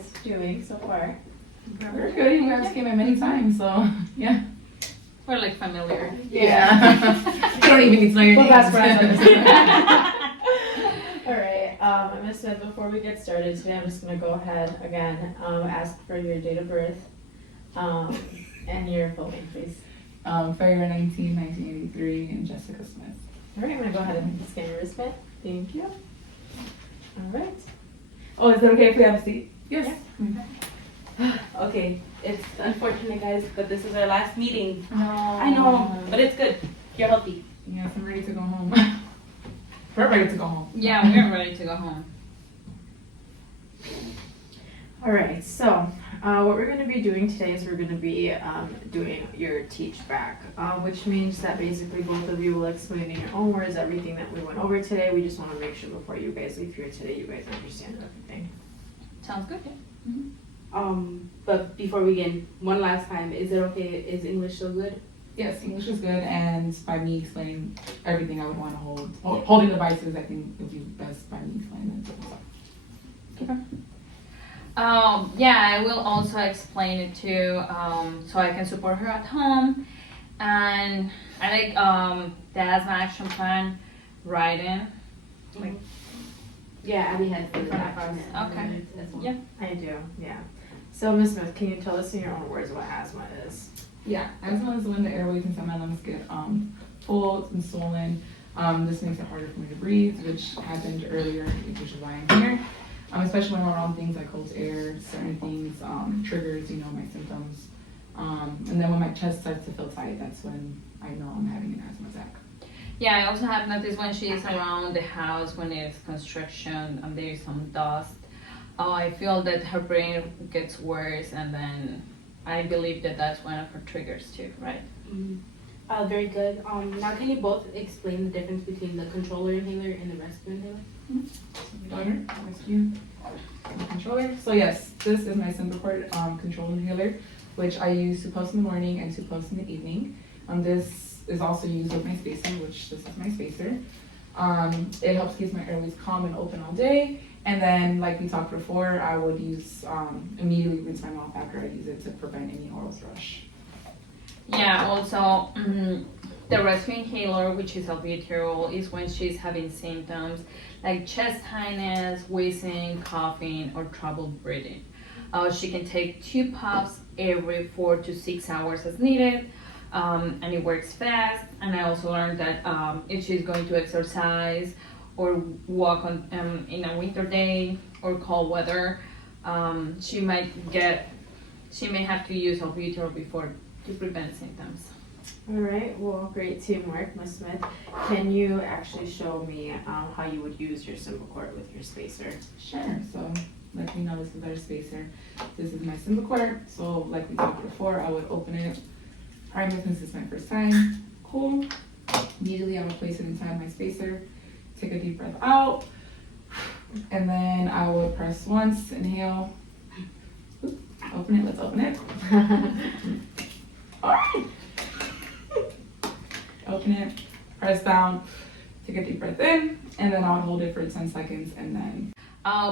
guys doing so far? We're good. You guys came in many times, so yeah. We're like familiar. Yeah. You don't even need to know your We're names. best friends. All right, Ms. Smith, before we get started today, I'm just gonna go ahead again, ask for your date of birth, and your full name, please. February 19, 1983, and Jessica Smith. All right, I'm gonna go ahead and scan your wristband. Thank you. All right. Oh, is it okay if we have a seat? Yes. Okay, it's unfortunate, guys, but this is our last meeting. No. I know, but it's good. You're healthy. Yes, I'm ready to go home. We're ready to go home. Yeah, we're ready to go home. All right, so what we're going to be doing today is we're going to be doing your teach back, which means that basically both of you will explain in your own words everything that we went over today. We just want to make sure before you guys leave here today, you guys understand everything. Sounds good. But before we begin, one last time, is it okay? Is English still good? Yes, English is good, and by me explaining everything I would want to hold. Holding devices, I think it would be best by me explaining it. Okay. Yeah, I will also explain it too, so I can support her at home. And I like the asthma action plan writing. Like, Yeah, Abby has the Okay. Yeah. I do, yeah. So Ms. Smith, can you tell us in your own words what asthma is? Yeah, asthma is when the airways inside my lungs get full and swollen. This makes it harder for me to breathe, which happened earlier, which is why I'm here. Especially when I'm around things like cold air, certain things, triggers, my symptoms. And then when my chest starts to feel tight, that's when I know I'm having an asthma attack. Yeah, I also have noticed when she is around the house, when there's construction and there's some dust, I feel that her brain gets worse, and then I believe that that's one of her triggers too, right? Very good. Now can you both explain the difference between the controller inhaler and the rescue inhaler? Rescue controller. So yes, this is my Symbicort control inhaler, which I use 2 puffs in the morning and 2 puffs in the evening. This is also used with my spacer, which this is my spacer. It helps keep my airways calm and open all day. And then, like we talked before, I would use immediately rinse my mouth after I use it to prevent any oral thrush. Yeah, also the rescue inhaler, which is albuterol, is when she's having symptoms like chest tightness, wheezing, coughing, or trouble breathing. She can take 2 puffs every 4 to 6 hours as needed, and it works fast. And I also learned that if she's going to exercise or walk on in a winter day or cold weather, she may have to use albuterol before to prevent symptoms. All right, well, great teamwork, Ms. Smith. Can you actually show me how you would use your Symbicort with your spacer? Sure. So, like we know, this is our spacer. This is my Symbicort. So, like we talked before, I would open it. Prime it since it's my first time. Cool. Immediately, I would place it inside my spacer. Take a deep breath out, and then I would press once, inhale. Open it. Let's open it. All right. Open it, press down, take a deep breath in, and then I would hold it for 10 seconds, and then.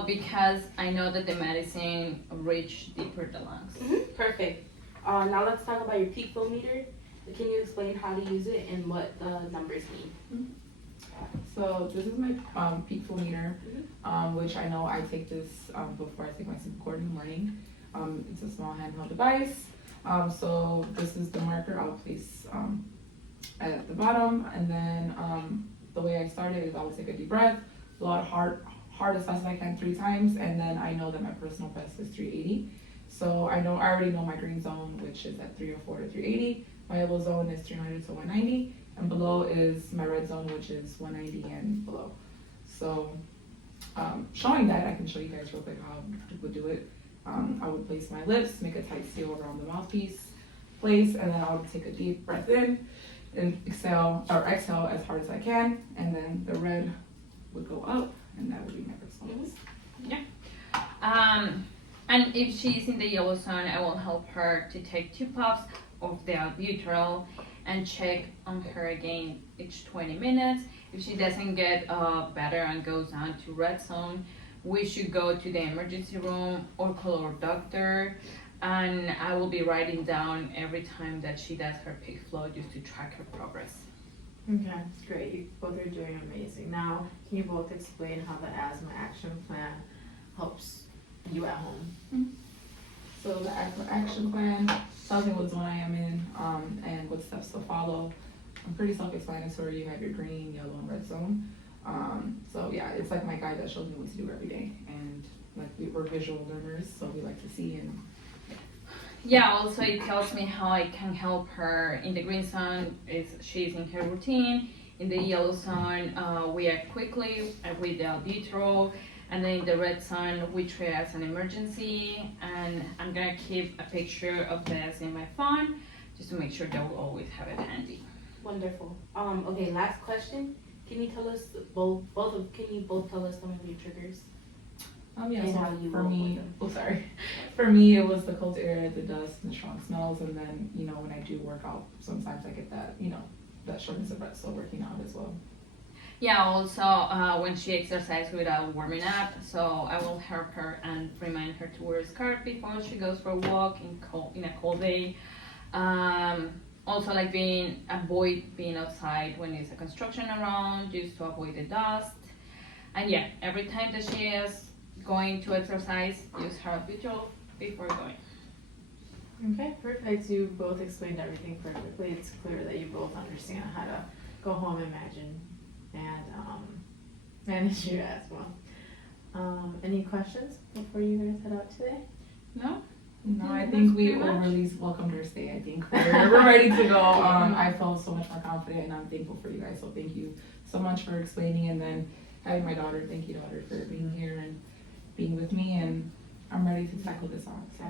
Because I know that the medicine reach deeper the lungs. Perfect. Now let's talk about your peak flow meter. Can you explain how to use it and what the numbers mean? So this is my peak flow meter, which I know I take this before I take my Symbicort in the morning. It's a small handheld device. So this is the marker I'll place at the bottom, and then the way I started is I would take a deep breath, blow out hard as fast as I can 3 times, and then I know that my personal best is 380. So I already know my green zone, which is at 304 to 380. My yellow zone is 300 to 190, and below is my red zone, which is 190 and below. So showing that, I can show you guys real quick how I would do it. I would place my lips, make a tight seal around the mouthpiece, place, and then I would take a deep breath in and exhale as hard as I can, and then the red would go up, and that would be my response. Yeah. And if she's in the yellow zone, I will help her to take 2 puffs of the albuterol and check on her again each 20 minutes. If she doesn't get better and goes down to red zone, we should go to the emergency room or call our doctor. And I will be writing down every time that she does her peak flow just to track her progress. Okay, great. You both are doing amazing. Now, can you both explain how the asthma action plan helps you at home? So the action plan tells me what zone I am in, and what steps to follow. I'm pretty self-explanatory. You have your green, yellow, and red zone. So yeah, it's like my guide that shows me what to do every day. And like we're visual learners, so we like to see and. Yeah, also it tells me how I can help her. In the green zone, she's in her routine. In the yellow zone, we act quickly with the albuterol. And then in the red zone, we treat as an emergency. And I'm gonna keep a picture of this in my phone just to make sure that we'll always have it handy. Wonderful. Okay, last question. Can you tell us can you both tell us some of your triggers? Yeah, And so how you for work me, with for me it was the cold air, the dust, and the strong smells, and then, you know, when I do work out, sometimes I get that, you know, that shortness of breath, so working out as well. Yeah, also when she exercises without warming up, so I will help her and remind her to wear a scarf before she goes for a walk in a cold day. Also like avoid being outside when there's a construction around, just to avoid the dust. And yeah, every time that she is going to exercise, use her albuterol before going. Okay, perfect. You both explained everything perfectly. It's clear that you both understand how to go home, imagine, and manage your asthma. Any questions before you guys head out today? No? No, I That's think we pretty much. overly welcomed her stay. I think we're ready to go. I felt so much more confident, and I'm thankful for you guys. So thank you so much for explaining, and then having my daughter. Thank you, daughter, for being here and being with me. And I'm ready to tackle this on. So.